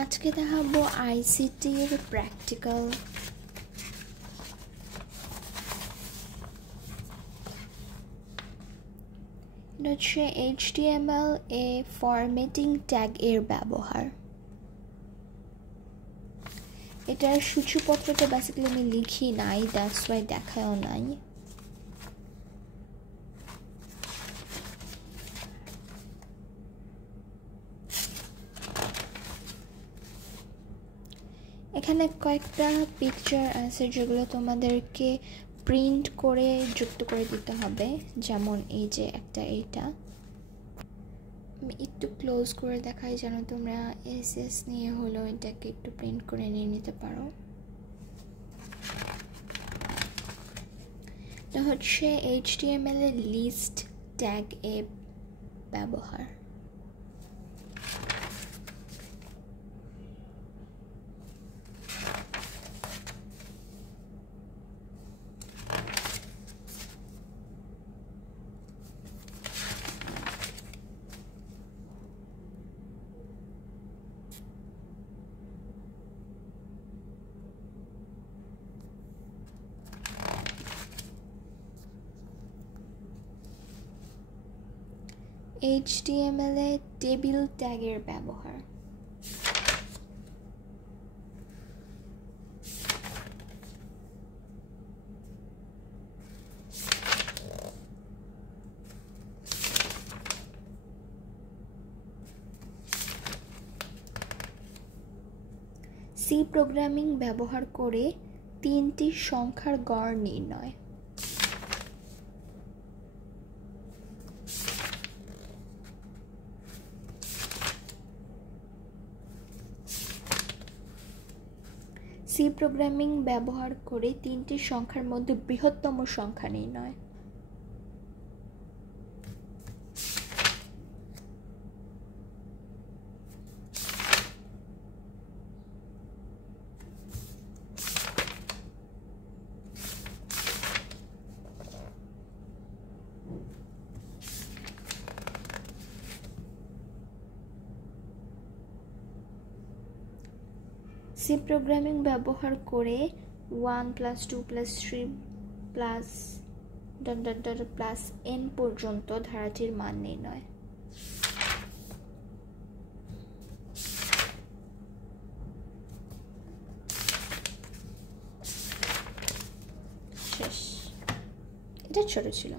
আজকে দেখাবো আইসিটির প্র্যাকটিক্যাল। এটা হচ্ছে HTML এ ফরম্যাটিং ট্যাগ এর ব্যবহার। এটার সূচিপত্রটা বেসিক্যালি আমি লিখি নাই, দ্যাটস ওয়াই দেখাও নাই। এখানে কয়েকটা পিকচার আছে যেগুলো তোমাদেরকে প্রিন্ট করে যুক্ত করে দিতে হবে, যেমন এই যে একটা এইটা। আমি একটু ক্লোজ করে দেখাই যেন তোমরা এসএস নিয়ে হলো এটাকে একটু প্রিন্ট করে নিয়ে নিতে পারো। এটা হচ্ছে HTML এর লিস্ট ট্যাগ এর ব্যবহার। HTML এ টেবিল ট্যাগের ব্যবহার। সি প্রোগ্রামিং ব্যবহার করে 3টি সংখ্যার গড় নির্ণয়। সি প্রোগ্রামিং ব্যবহার করে 3টি সংখ্যার মধ্যে বৃহত্তম সংখ্যা নির্ণয়। সি প্রোগ্রামিং ব্যবহার করে 1 + 2 + 3 + n পর্যন্ত ধারাটির মান নির্ণয়। শেষ। এটা ছোট ছিল।